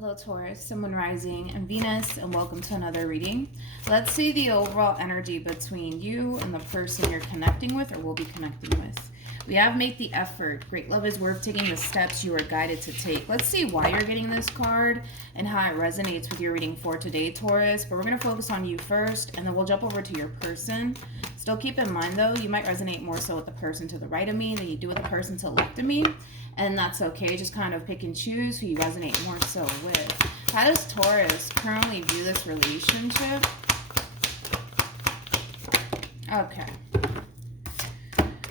Hello Taurus, Sun, Moon, Rising, and Venus, and welcome to another reading. Let's see the overall energy between you and the person you're connecting with or will be connecting with. We have Make the Effort. Great love is worth taking the steps you are guided to take. Let's see why you're getting this card and how it resonates with your reading for today, Taurus. But we're going to focus on you first, and then we'll jump over to your person. Still keep in mind, though, you might resonate more so with the person to the right of me than you do with the person to the left of me. And that's okay. Just kind of pick and choose who you resonate more so with. How does Taurus currently view this relationship? Okay.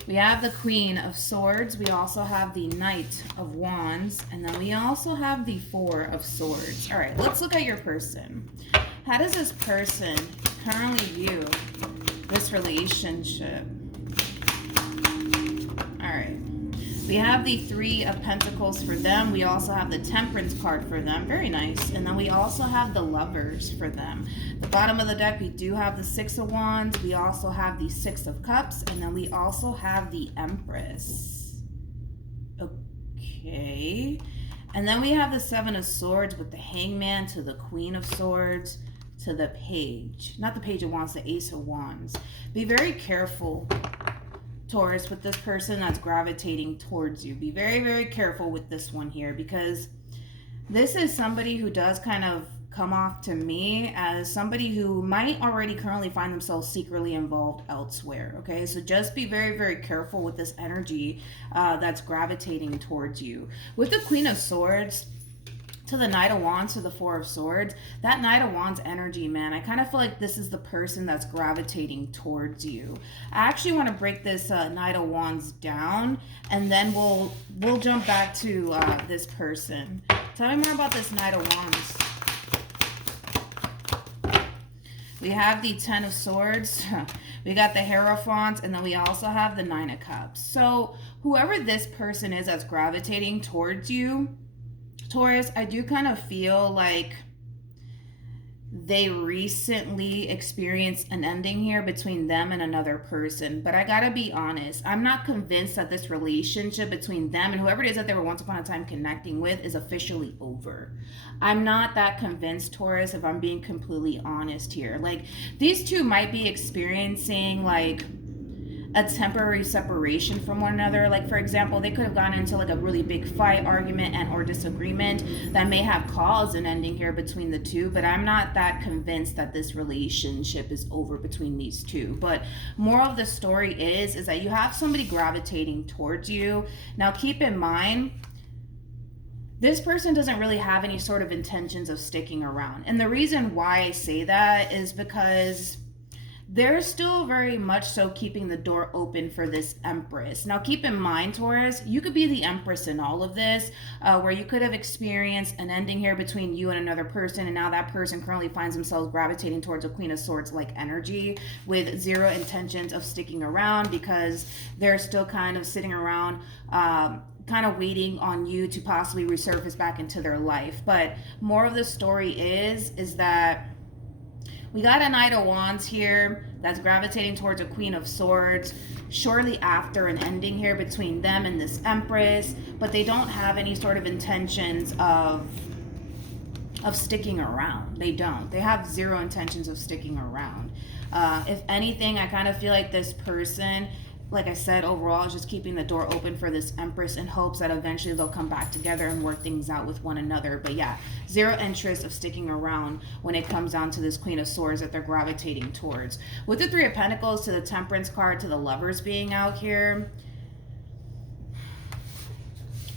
We have the Queen of Swords. We also have the Knight of Wands. And then we also have the Four of Swords. All right, let's look at your person. How does this person currently view this relationship? All right. We have the Three of Pentacles for them. We also have the Temperance card for them. Very nice. And then we also have the Lovers for them. The bottom of the deck, we do have the Six of Wands. We also have the Six of Cups. And then we also have the Empress. Okay. And then we have the Seven of Swords with the Hangman to the Queen of Swords to the Page. Not the Page of Wands, the Ace of Wands. Be very careful, Taurus, with this person that's gravitating towards you. Be very, very careful with this one here, because this is somebody who does kind of come off to me as somebody who might already currently find themselves secretly involved elsewhere. Okay, so just be very, very careful with this energy that's gravitating towards you. With the Queen of Swords to the Knight of Wands to the Four of Swords, that Knight of Wands energy, man, I kind of feel like this is the person that's gravitating towards you. I actually want to break this Knight of Wands down, and then we'll jump back to this person. Tell me more about this Knight of Wands. We have the Ten of Swords, we got the Hierophant, and then we also have the Nine of Cups. So whoever this person is that's gravitating towards you, Taurus, I do kind of feel like they recently experienced an ending here between them and another person. But I gotta be honest, I'm not convinced that this relationship between them and whoever it is that they were once upon a time connecting with is officially over. I'm not that convinced, Taurus, if I'm being completely honest here. Like, these two might be experiencing like a temporary separation from one another. Like, for example, they could have gone into like a really big fight, argument, and or disagreement that may have caused an ending here between the two, but I'm not that convinced that this relationship is over between these two. But more of the story is that you have somebody gravitating towards you. Now keep in mind, this person doesn't really have any sort of intentions of sticking around. And the reason why I say that is because they're still very much so keeping the door open for this Empress. Now, keep in mind, Taurus, you could be the Empress in all of this, where you could have experienced an ending here between you and another person, and now that person currently finds themselves gravitating towards a Queen of Swords-like energy with zero intentions of sticking around, because they're still kind of sitting around kind of waiting on you to possibly resurface back into their life. But more of the story is that we got a Knight of Wands here that's gravitating towards a Queen of Swords shortly after an ending here between them and this Empress, but they don't have any sort of intentions of sticking around. They don't. They have zero intentions of sticking around. If anything, I kind of feel like this person, like I said, overall is just keeping the door open for this Empress in hopes that eventually they'll come back together and work things out with one another. But yeah, zero interest of sticking around when it comes down to this Queen of Swords that they're gravitating towards. With the Three of Pentacles to the Temperance card to the Lovers being out here,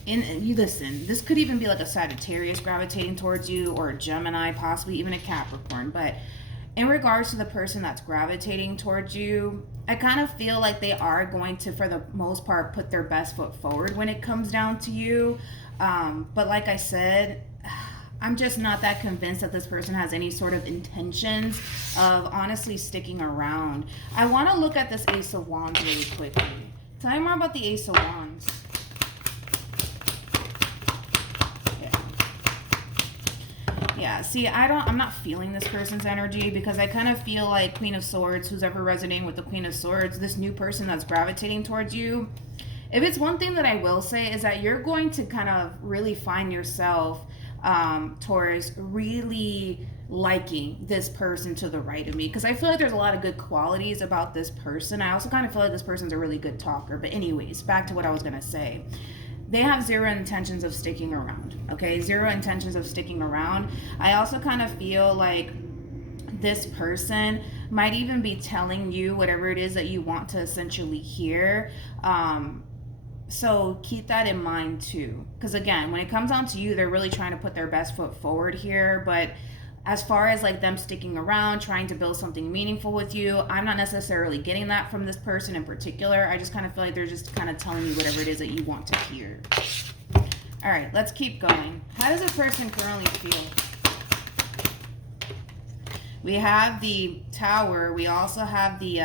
and you listen, this could even be like a Sagittarius gravitating towards you, or a Gemini, possibly even a Capricorn. But in regards to the person that's gravitating towards you, I kind of feel like they are going to, for the most part, put their best foot forward when it comes down to you. But like I said, I'm just not that convinced that this person has any sort of intentions of honestly sticking around. I want to look at this Ace of Wands really quickly. Tell me more about the Ace of Wands. Yeah, see, I'm not feeling this person's energy, because I kind of feel like Queen of Swords, who's ever resonating with the Queen of Swords, this new person that's gravitating towards you, if it's one thing that I will say is that you're going to kind of really find yourself Taurus, really liking this person to the right of me, because I feel like there's a lot of good qualities about this person. I also kind of feel like this person's a really good talker. But anyways, back to what I was going to say. They have zero intentions of sticking around, okay? Zero intentions of sticking around. I also kind of feel like this person might even be telling you whatever it is that you want to essentially hear. So keep that in mind too. Because again, when it comes down to you, they're really trying to put their best foot forward here. But as far as like them sticking around, trying to build something meaningful with you, I'm not necessarily getting that from this person in particular. I just kind of feel like they're just kind of telling you whatever it is that you want to hear. All right, let's keep going. How does this person currently feel? We have the Tower. We also have the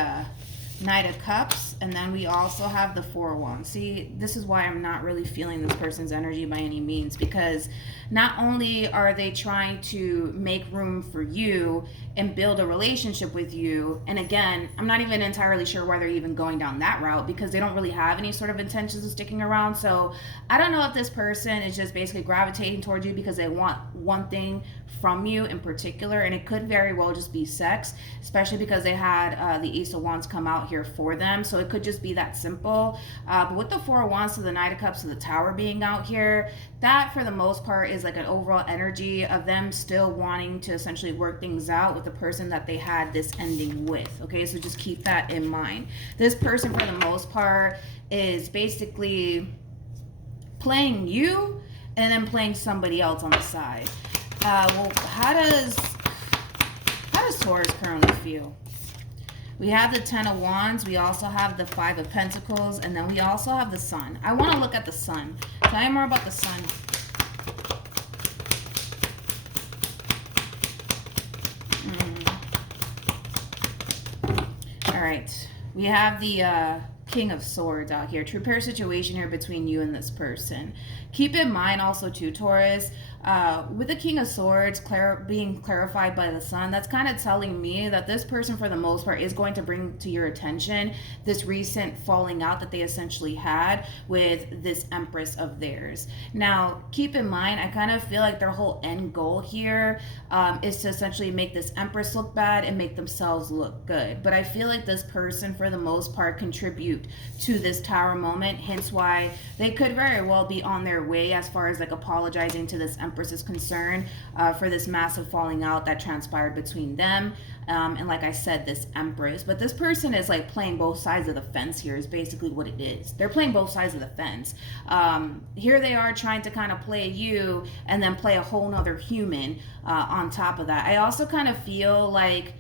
Knight of Cups, and then we also have the Four of Wands. See, this is why I'm not really feeling this person's energy by any means, because not only are they trying to make room for you and build a relationship with you, and again, I'm not even entirely sure why they're even going down that route, because they don't really have any sort of intentions of sticking around. So I don't know if this person is just basically gravitating towards you because they want one thing from you in particular, and it could very well just be sex, especially because they had the Ace of Wands come out here for them. So it could just be that simple. But with the Four of Wands to the Knight of Cups to the Tower being out here, that for the most part is like an overall energy of them still wanting to essentially work things out with the person that they had this ending with. Okay, so just keep that in mind. This person for the most part is basically playing you and then playing somebody else on the side. Well, how does Taurus currently feel? We have the Ten of Wands. We also have the Five of Pentacles. And then we also have the Sun. I want to look at the Sun. Tell me more about the Sun. All right. We have the King of Swords out here. True pair situation here between you and this person. Keep in mind also too, Taurus, with the King of Swords being clarified by the Sun, that's kind of telling me that this person for the most part is going to bring to your attention this recent falling out that they essentially had with this Empress of theirs. Now, keep in mind, I kind of feel like their whole end goal here is to essentially make this Empress look bad and make themselves look good. But I feel like this person for the most part contribute to this Tower moment, hence why they could very well be on their way as far as like apologizing to this Empress is concerned for this massive falling out that transpired between them and like I said, this Empress. But this person is like playing both sides of the fence here is basically what it is. They're playing both sides of the fence. Here they are trying to kind of play you and then play a whole nother human on top of that. I also kind of feel like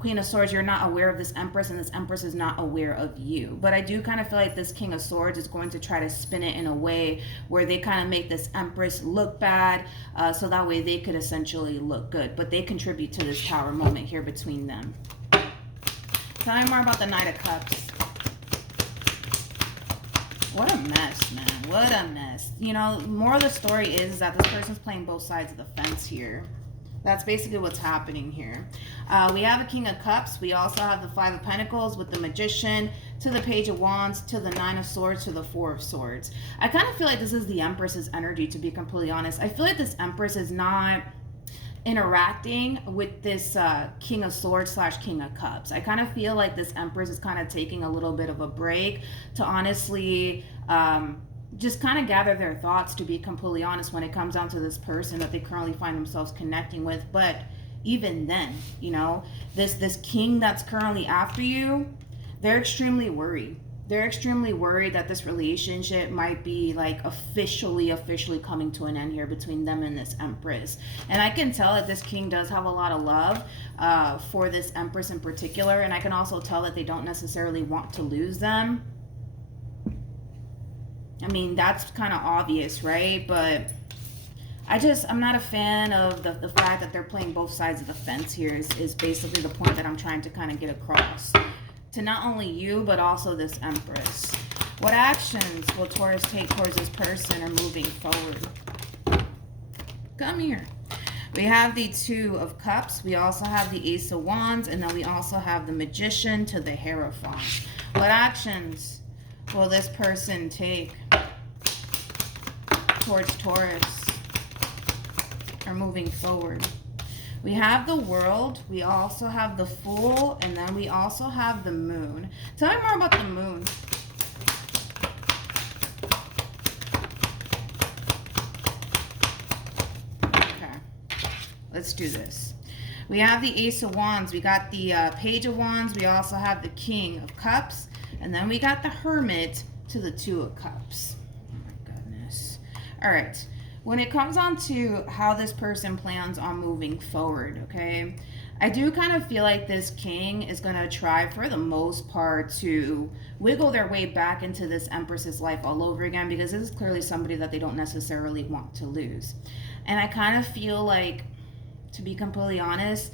Queen of Swords, you're not aware of this Empress, and this Empress is not aware of you. But I do kind of feel like this King of Swords is going to try to spin it in a way where they kind of make this Empress look bad, so that way they could essentially look good. But they contribute to this Tower moment here between them. Tell me more about the Knight of Cups. What a mess, man. What a mess. You know, more of the story is that this person's playing both sides of the fence here. That's basically what's happening here. We have a King of Cups. We also have the Five of Pentacles with the Magician to the Page of Wands to the Nine of Swords to the Four of Swords. I kind of feel like this is the Empress's energy, to be completely honest. I feel like this Empress is not interacting with this King of Swords / King of Cups. I kind of feel like this Empress is kind of taking a little bit of a break to honestly just kind of gather their thoughts, to be completely honest, when it comes down to this person that they currently find themselves connecting with. But even then, you know, this king that's currently after you, they're extremely worried. They're extremely worried that this relationship might be like officially coming to an end here between them and this Empress. And I can tell that this king does have a lot of love for this Empress in particular. And I can also tell that they don't necessarily want to lose them. I mean, that's kind of obvious, right? But I'm not a fan of the fact that they're playing both sides of the fence here is basically the point that I'm trying to kind of get across to not only you, but also this Empress. What actions will Taurus take towards this person or moving forward? Come here. We have the Two of Cups. We also have the Ace of Wands. And then we also have the Magician to the Hierophant. What actions will this person take towards Taurus? are moving forward. We have the World, we also have the Fool, and then we also have the Moon. Tell me more about the Moon. Okay, let's do this. We have the Ace of Wands, we got the Page of Wands, we also have the King of Cups, and then we got the Hermit to the Two of Cups. Oh my goodness. All right. When it comes on to how this person plans on moving forward, okay, I do kind of feel like this king is going to try for the most part to wiggle their way back into this Empress's life all over again, because this is clearly somebody that they don't necessarily want to lose. And I kind of feel like, to be completely honest,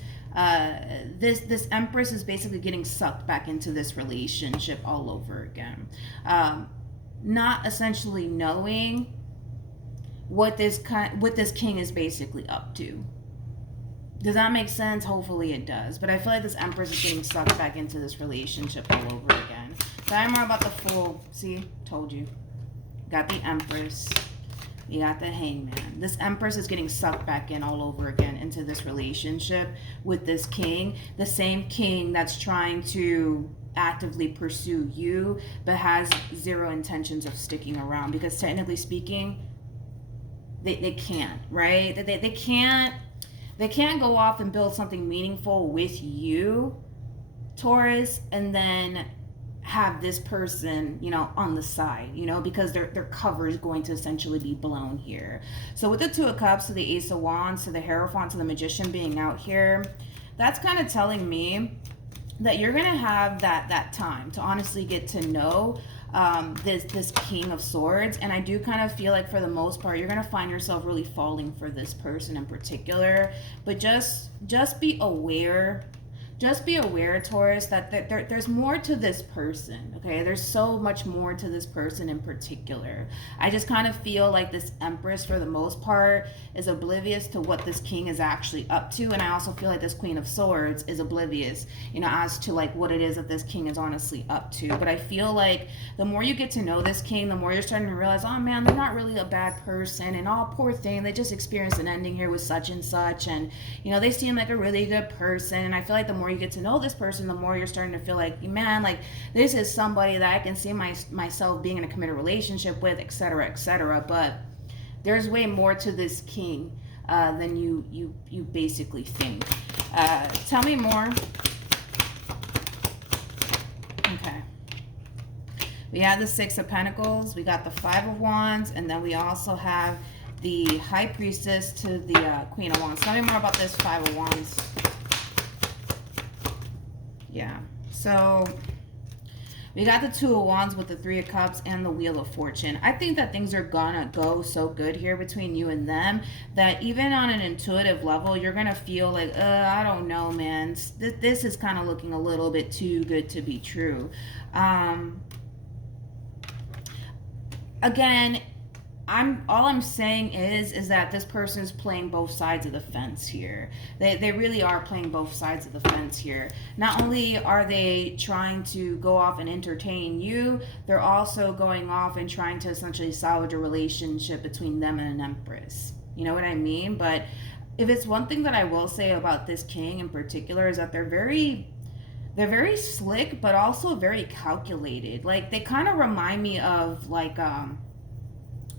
this Empress is basically getting sucked back into this relationship all over again. Not essentially knowing what this king is basically up to. Does that make sense? Hopefully it does. But I feel like this Empress is getting sucked back into this relationship all over again. Tell me more about the Fool. See? Told you. Got the Empress. You got the Hangman. This Empress is getting sucked back in all over again into this relationship with this king. The same king that's trying to actively pursue you, but has zero intentions of sticking around. Because technically speaking, they can't, right? They can't go off and build something meaningful with you, Taurus, and then have this person, you know, on the side, you know, because their cover is going to essentially be blown here. So with the Two of Cups to the Ace of Wands to the Hierophant to the Magician being out here, that's kind of telling me that you're gonna have that time to honestly get to know this King of Swords. And I do kind of feel like for the most part you're gonna find yourself really falling for this person in particular. But just be aware. Just be aware, Taurus, that there's more to this person, okay? There's so much more to this person in particular. I just kind of feel like this Empress, for the most part, is oblivious to what this king is actually up to. And I also feel like this Queen of Swords is oblivious, you know, as to like what it is that this king is honestly up to. But I feel like the more you get to know this king, the more you're starting to realize, oh man, they're not really a bad person. And oh, poor thing, they just experienced an ending here with such and such. And, you know, they seem like a really good person. And I feel like the more you get to know this person, the more you're starting to feel like, man, like this is somebody that I can see myself being in a committed relationship with, etc., etc. But there's way more to this king than you basically think. Tell me more. Okay. We have the Six of Pentacles, we got the Five of Wands, and then we also have the High Priestess to the Queen of Wands. Tell me more about this Five of Wands. Yeah, so we got the Two of Wands with the Three of Cups and the Wheel of Fortune. I think that things are gonna go so good here between you and them that even on an intuitive level, you're gonna feel like, I don't know, man. This is kind of looking a little bit too good to be true. Again, all I'm saying is that this person is playing both sides of the fence here. They really are playing both sides of the fence here. Not only are they trying to go off and entertain you, they're also going off and trying to essentially salvage a relationship between them and an Empress. You know what I mean? But if it's one thing that I will say about this king in particular is that they're very slick, but also very calculated. Like they kind of remind me of like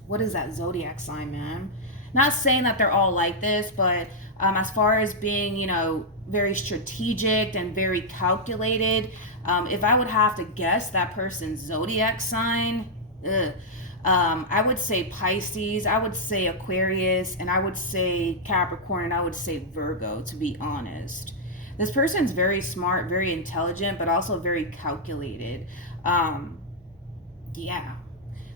what is that zodiac sign, man? Not saying that they're all like this, but as far as being, you know, very strategic and very calculated, if I would have to guess that person's zodiac sign, I would say Pisces, I would say Aquarius, and I would say Capricorn, and I would say Virgo, to be honest. This person's very smart, very intelligent, but also very calculated. Yeah.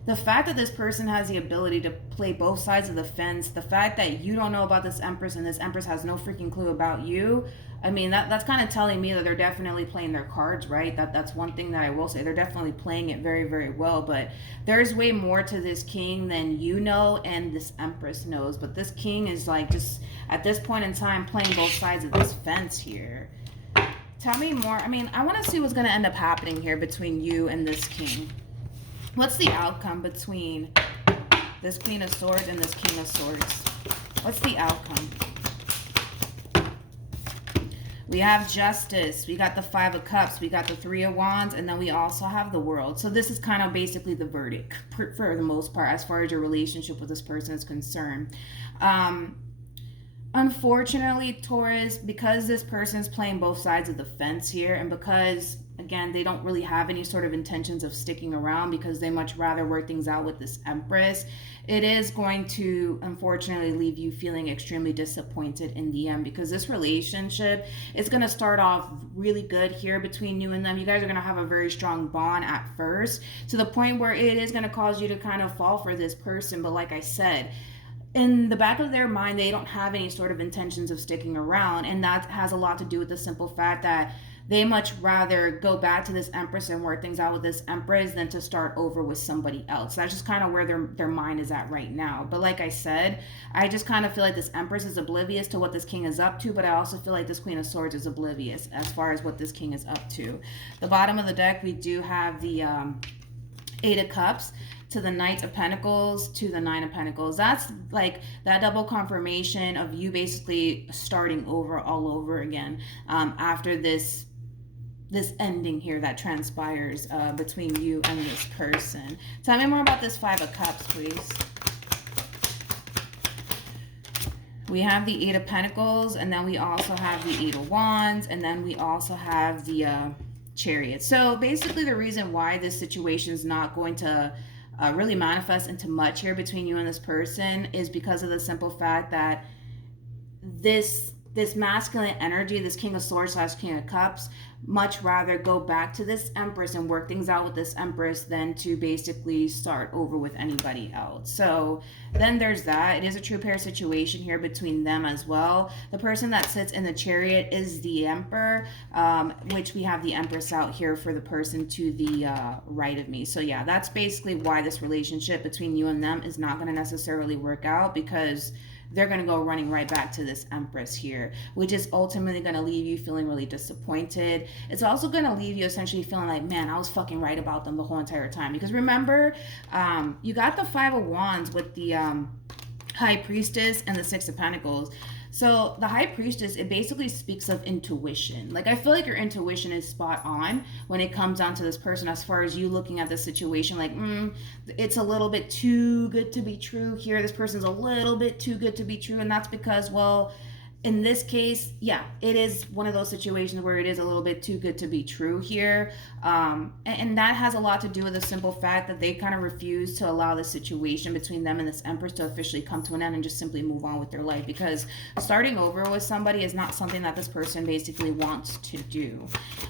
The fact that this person has the ability to play both sides of the fence, the fact that you don't know about this Empress and this Empress has no freaking clue about you, I mean, that's kind of telling me that they're definitely playing their cards right. That's one thing that I will say. They're definitely playing it very, very well. But there's way more to this king than you know and this Empress knows. But this king is like just, at this point in time, playing both sides of this fence here. Tell me more. I mean, I want to see what's going to end up happening here between you and this king. What's the outcome between this Queen of Swords and this King of Swords? What's the outcome? We have Justice, we got the Five of Cups, we got the Three of Wands, and then we also have the World. So this is kind of basically the verdict for the most part as far as your relationship with this person is concerned. Unfortunately, Taurus, because this person is playing both sides of the fence here, and because, again, they don't really have any sort of intentions of sticking around because they much rather work things out with this Empress, it is going to, unfortunately, leave you feeling extremely disappointed in the end, because this relationship is going to start off really good here between you and them. You guys are going to have a very strong bond at first, to the point where it is going to cause you to kind of fall for this person. But like I said, in the back of their mind, they don't have any sort of intentions of sticking around, and that has a lot to do with the simple fact that they much rather go back to this Empress and work things out with this Empress than to start over with somebody else. That's just kind of where their mind is at right now. But like I said, I just kind of feel like this Empress is oblivious to what this King is up to, but I also feel like this Queen of Swords is oblivious as far as what this King is up to. The bottom of the deck, we do have the Eight of Cups to the Knight of Pentacles to the Nine of Pentacles. That's like that double confirmation of you basically starting over all over again after this ending here that transpires between you and this person. Tell me more about this Five of Cups, please. We have the Eight of Pentacles, and then we also have the Eight of Wands, and then we also have the Chariot. So basically the reason why this situation is not going to really manifest into much here between you and this person is because of the simple fact that this masculine energy, this King of Swords / King of Cups, much rather go back to this Empress and work things out with this Empress than to basically start over with anybody else. So then there's that. It is a true pair situation here between them as well. The person that sits in the Chariot is the Emperor, which we have the Empress out here for the person to the right of me. So yeah, that's basically why this relationship between you and them is not going to necessarily work out, because they're going to go running right back to this Empress here, which is ultimately going to leave you feeling really disappointed. It's also going to leave you essentially feeling like, man, I was fucking right about them the whole entire time. Because remember, you got the Five of Wands with the High Priestess and the Six of Pentacles. So the High Priestess, it basically speaks of intuition. Like, I feel like your intuition is spot on when it comes down to this person as far as you looking at the situation like, it's a little bit too good to be true here. This person's a little bit too good to be true. And that's because, well, in this case, yeah, it is one of those situations where it is a little bit too good to be true here. And that has a lot to do with the simple fact that they kind of refuse to allow the situation between them and this Empress to officially come to an end and just simply move on with their life, because starting over with somebody is not something that this person basically wants to do.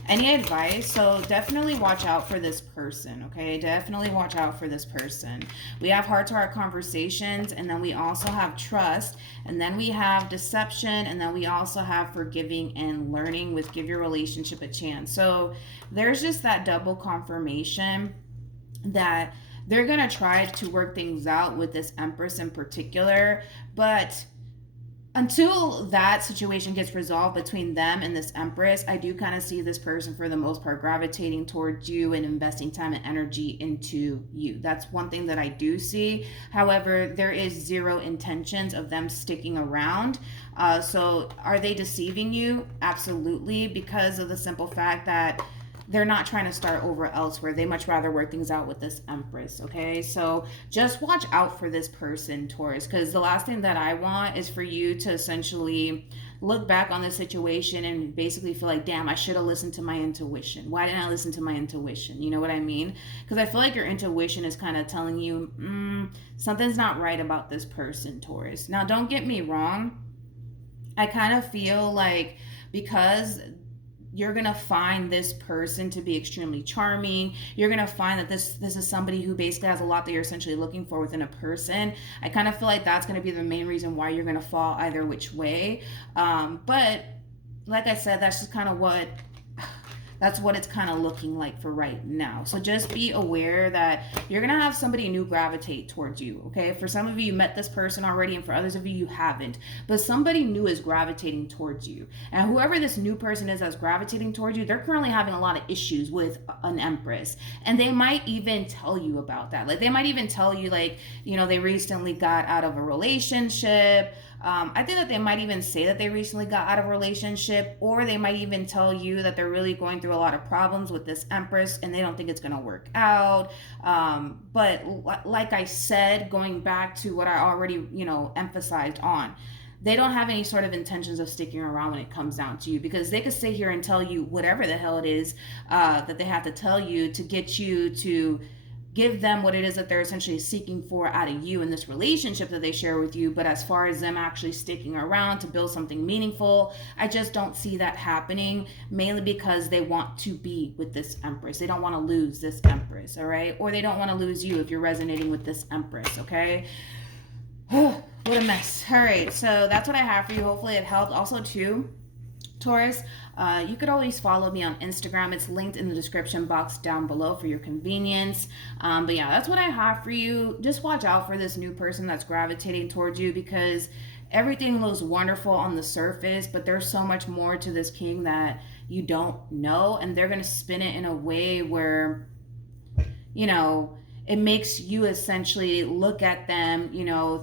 Any advice? So definitely watch out for this person, okay? Definitely watch out for this person. We have heart-to-heart conversations, and then we also have trust, and then we have deception, and then we also have forgiving and learning with give your relationship a chance. So there's just that double confirmation that they're going to try to work things out with this Empress in particular, but until that situation gets resolved between them and this Empress, I do kind of see this person for the most part gravitating towards you and investing time and energy into you. That's one thing that I do see. However, there is zero intentions of them sticking around. So are they deceiving you? Absolutely, because of the simple fact that they're not trying to start over elsewhere. They much rather work things out with this Empress, okay? So just watch out for this person, Taurus, because the last thing that I want is for you to essentially look back on the situation and basically feel like, damn, I should have listened to my intuition. Why didn't I listen to my intuition? You know what I mean? Because I feel like your intuition is kind of telling you, something's not right about this person, Taurus. Now, don't get me wrong. I kind of feel like because you're going to find this person to be extremely charming. You're going to find that this is somebody who basically has a lot that you're essentially looking for within a person. I kind of feel like that's going to be the main reason why you're going to fall either which way. But like I said, that's just kind of that's what it's kind of looking like for right now. So just be aware that you're going to have somebody new gravitate towards you, okay? For some of you, you met this person already, and for others of you, you haven't. But somebody new is gravitating towards you. And whoever this new person is that's gravitating towards you, they're currently having a lot of issues with an Empress. And they might even tell you about that. Like, they might even tell you, like, you know, they recently got out of a relationship. I think that they might even say that they recently got out of a relationship, or they might even tell you that they're really going through a lot of problems with this Empress and they don't think it's going to work out. But like I said, going back to what I already, emphasized on, they don't have any sort of intentions of sticking around when it comes down to you, because they could sit here and tell you whatever the hell it is that they have to tell you to get you to give them what it is that they're essentially seeking for out of you in this relationship that they share with you. But as far as them actually sticking around to build something meaningful, I just don't see that happening, mainly because they want to be with this Empress. They don't want to lose this Empress, all right? Or they don't want to lose you if you're resonating with this Empress, okay? What a mess. All right, so that's what I have for you. Hopefully it helped. Also, too, Taurus, you could always follow me on Instagram. It's linked in the description box down below for your convenience. But yeah, that's what I have for you. Just watch out for this new person that's gravitating towards you, because everything looks wonderful on the surface, but there's so much more to this king that you don't know, and they're going to spin it in a way where, it makes you essentially look at them,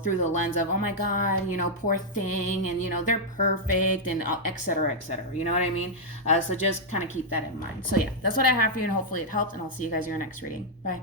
through the lens of, oh my God, poor thing, and, they're perfect, and et cetera, et cetera. You know what I mean? So just kind of keep that in mind. So yeah, that's what I have for you, and hopefully it helped, and I'll see you guys in your next reading. Bye.